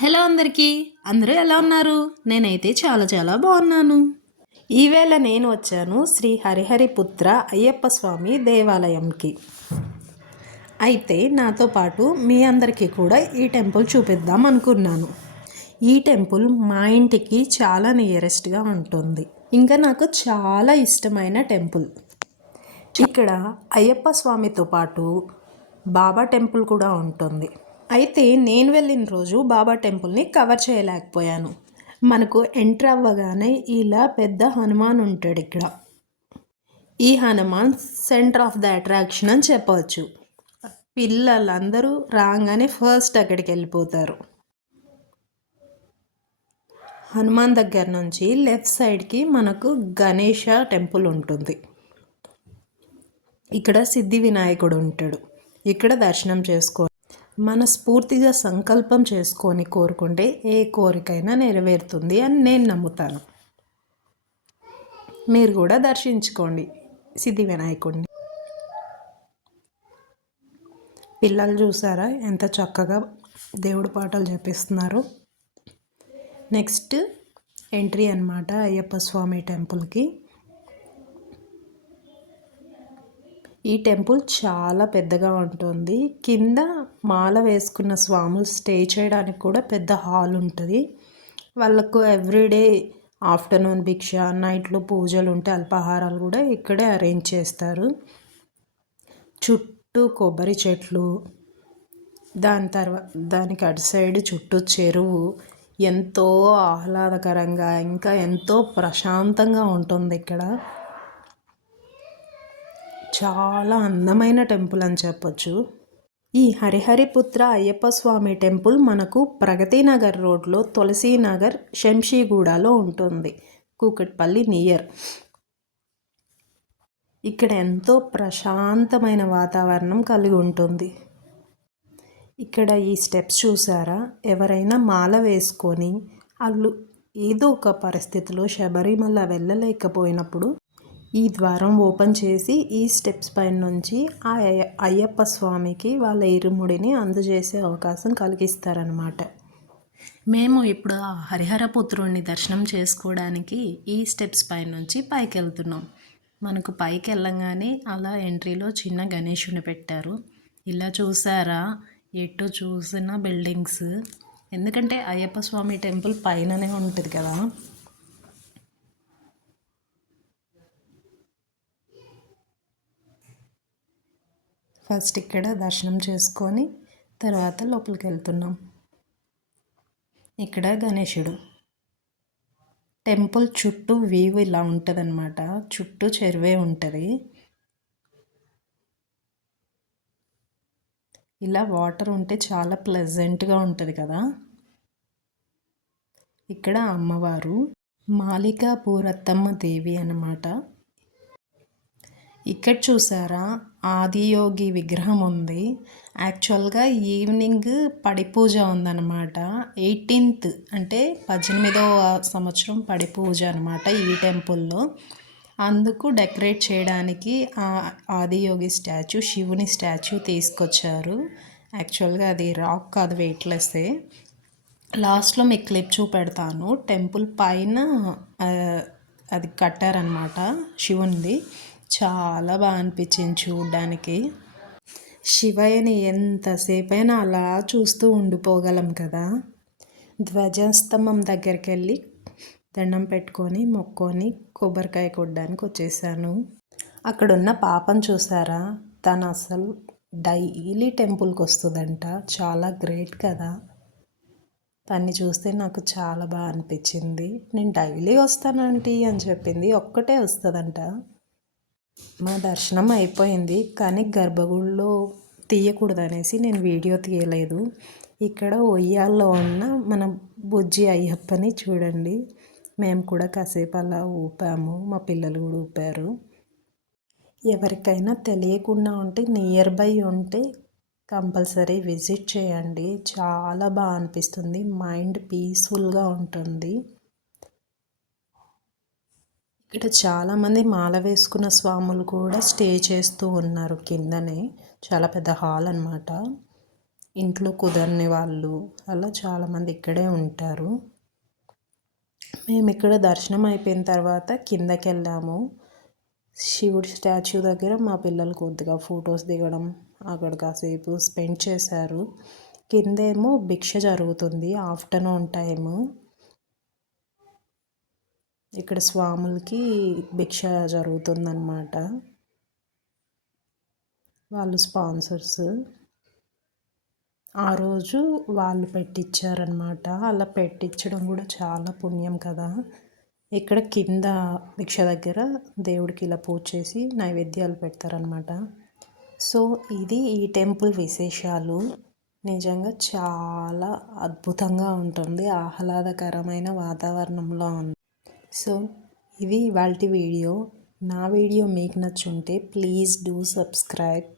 Hello అందరూ ఎలా ఉన్నారు? నేనైతే చాలా బాగున్నాను. ఈవేళ నేను వచ్చాను శ్రీ హరిహరిపుత్ర అయ్యప్ప స్వామి దేవాలయంకి. అయితే నాతో పాటు మీ అందరికీ కూడా ఈ టెంపుల్ చూపిద్దాం అనుకున్నాను. ఈ టెంపుల్ మా ఇంటికి చాలా నియరెస్ట్గా ఉంటుంది. ఇంకా నాకు చాలా ఇష్టమైన టెంపుల్. ఇక్కడ అయ్యప్ప స్వామితో పాటు బాబా టెంపుల్ కూడా ఉంటుంది. అయితే నేను వెళ్ళిన రోజు బాబా టెంపుల్ని కవర్ చేయలేకపోయాను. మనకు ఎంటర్ అవ్వగానే ఇలా పెద్ద హనుమాన్ ఉంటాడు ఇక్కడ. ఈ Hanuman centre of the attraction అని చెప్పవచ్చు. పిల్లలందరూ రాగానే ఫస్ట్ అక్కడికి వెళ్ళిపోతారు. హనుమాన్ దగ్గర నుంచి లెఫ్ట్ సైడ్కి మనకు గణేష టెంపుల్ ఉంటుంది. ఇక్కడ సిద్ధి వినాయకుడు ఉంటాడు. ఇక్కడ దర్శనం చేసుకో మనస్ఫూర్తిగా సంకల్పం చేసుకొని కోరుకుంటే ఏ కోరికైనా నెరవేరుతుంది అని నేను నమ్ముతాను. మీరు కూడా దర్శించుకోండి సిద్ధి వినాయకుడిని. పిల్లలు చూసారా ఎంత చక్కగా దేవుడి పాటలు చెప్పిస్తున్నారు. నెక్స్ట్ ఎంట్రీ అన్నమాట అయ్యప్ప స్వామి టెంపుల్కి. ఈ టెంపుల్ చాలా పెద్దగా ఉంటుంది. కింద మాల వేసుకున్న స్వాములు స్టే చేయడానికి కూడా పెద్ద హాల్ ఉంటుంది. వాళ్ళకు ఎవ్రీడే ఆఫ్టర్నూన్ భిక్ష, నైట్లో పూజలు ఉంటే అల్పాహారాలు కూడా ఇక్కడే అరేంజ్ చేస్తారు. చుట్టూ కొబ్బరి చెట్లు, దానికి అటు సైడ్ చుట్టూ చెరువు, ఎంతో ఆహ్లాదకరంగా ఇంకా ఎంతో ప్రశాంతంగా ఉంటుంది ఇక్కడ. చాలా అందమైన టెంపుల్ అని చెప్పొచ్చు. ఈ హరిహరిపుత్ర అయ్యప్ప స్వామి టెంపుల్ మనకు ప్రగతి నగర్ రోడ్లో తులసీనగర్ శంషీగూడలో ఉంటుంది. కూకట్పల్లి నియర్. ఇక్కడ ఎంతో ప్రశాంతమైన వాతావరణం కలిగి ఉంటుంది. ఇక్కడ ఈ స్టెప్స్ చూసారా? ఎవరైనా మాల వేసుకొని వాళ్ళు ఏదో ఒక పరిస్థితిలో శబరిమల వెళ్ళలేకపోయినప్పుడు ఈ ద్వారం ఓపెన్ చేసి ఈ స్టెప్స్ పైన నుంచి ఆ అయ్యప్ప స్వామికి వాళ్ళ ఇరుముడిని అందజేసే అవకాశం కలిగిస్తారనమాట. మేము ఇప్పుడు ఆ హరిహరపుత్రుడిని దర్శనం చేసుకోవడానికి ఈ స్టెప్స్ పైన నుంచి పైకి వెళ్తున్నాం. మనకు పైకి వెళ్ళంగానే అలా ఎంట్రీలో చిన్న గణేషుని పెట్టారు. ఇలా చూసారా? ఎటు చూసిన బిల్డింగ్స్. ఎందుకంటే అయ్యప్ప స్వామి టెంపుల్ పైననే ఉంటుంది కదా. ఫస్ట్ ఇక్కడ దర్శనం చేసుకొని తర్వాత లోపలికి వెళ్తున్నాం. ఇక్కడ గణేశుడు. టెంపుల్ చుట్టూ వ్యూ ఇలా ఉంటుంది అన్నమాట. చుట్టూ చెరువే ఉంటుంది. ఇలా వాటర్ ఉంటే చాలా ప్లెజెంట్గా ఉంటుంది కదా. ఇక్కడ అమ్మవారు మాలికాపూరత్తమ్మ దేవి అన్నమాట. ఇక్కడ చూసారా? ఆదియోగి విగ్రహం ఉంది. యాక్చువల్గా ఈవినింగ్ పడిపూజ ఉందన్నమాట. 18th అంటే 18వ సంవత్సరం పడిపూజ అనమాట ఈ టెంపుల్లో. అందుకు డెకరేట్ చేయడానికి ఆదియోగి స్టాచ్యూ, శివుని స్టాచ్యూ తీసుకొచ్చారు. యాక్చువల్గా అది రాక్ కాదు, వెయిట్లెస్సే. లాస్ట్లో మీకు క్లిప్ చూపెడతాను. టెంపుల్ పైన అది కట్టారనమాట శివునిది. చాలా బాగా అనిపించింది చూడ్డానికి. శివయ్యని ఎంతసేపైనా అలా చూస్తూ ఉండిపోగలం కదా. ధ్వజస్తంభం దగ్గరికి వెళ్ళి దండం పెట్టుకొని మొక్కొని కొబ్బరికాయ కొట్టడానికి వచ్చేసాను. అక్కడున్న పాపను చూసారా? తను అసలు డైలీ టెంపుల్కి వస్తుందంట. చాలా గ్రేట్ కదా. తన్ని చూస్తే నాకు చాలా బాగా అనిపించింది. నేను డైలీ వస్తానంటీ అని చెప్పింది. ఒక్కటే వస్తుందంట. మా దర్శనం అయిపోయింది, కానీ గర్భగుడిలో తీయకూడదనేసి నేను వీడియో తీయలేదు. ఇక్కడ ఉయ్యాల్లో ఉన్న మన బుజ్జి అయ్యప్పని చూడండి. మేము కూడా కాసేపు అలా ఊపాము, మా పిల్లలు కూడా ఊపారు. ఎవరికైనా తెలియకుండా ఉంటే నియర్ బై ఉంటే కంపల్సరీ విజిట్ చేయండి. చాలా బాగా అనిపిస్తుంది. మైండ్ పీస్ఫుల్గా ఉంటుంది. ఇక్కడ చాలామంది మాల వేసుకున్న స్వాములు కూడా స్టే చేస్తూ ఉన్నారు కిందనే. చాలా పెద్ద హాల్ అన్నమాట. ఇంట్లో కుదరని వాళ్ళు అలా చాలామంది ఇక్కడే ఉంటారు. మేము ఇక్కడ దర్శనం అయిపోయిన తర్వాత కిందకి వెళ్ళాము. శివుడి స్టాచ్యూ దగ్గర మా పిల్లలు కొద్దిగా ఫొటోస్ దిగడం, అక్కడ కాసేపు స్పెండ్ చేశారు. కిందేమో భిక్ష జరుగుతుంది ఆఫ్టర్నూన్ టైము. ఇక్కడ స్వాములకి భిక్ష జరుగుతుందన్నమాట. వాళ్ళు స్పాన్సర్స్. ఆ రోజు వాళ్ళు పెట్టించారనమాట. అలా పెట్టించడం కూడా చాలా పుణ్యం కదా. ఇక్కడ కింద భిక్ష దగ్గర దేవుడికి ఇలా పూజ చేసి నైవేద్యాలు పెడతారనమాట. సో ఇది ఈ టెంపుల్ విశేషాలు. నిజంగా చాలా అద్భుతంగా ఉంటుంది, ఆహ్లాదకరమైన వాతావరణంలో ఉంది. సో ఇది ఇవాల్టి వీడియో. నా వీడియో మీకు నచ్చుంటే ప్లీజ్ డూ సబ్స్క్రైబ్.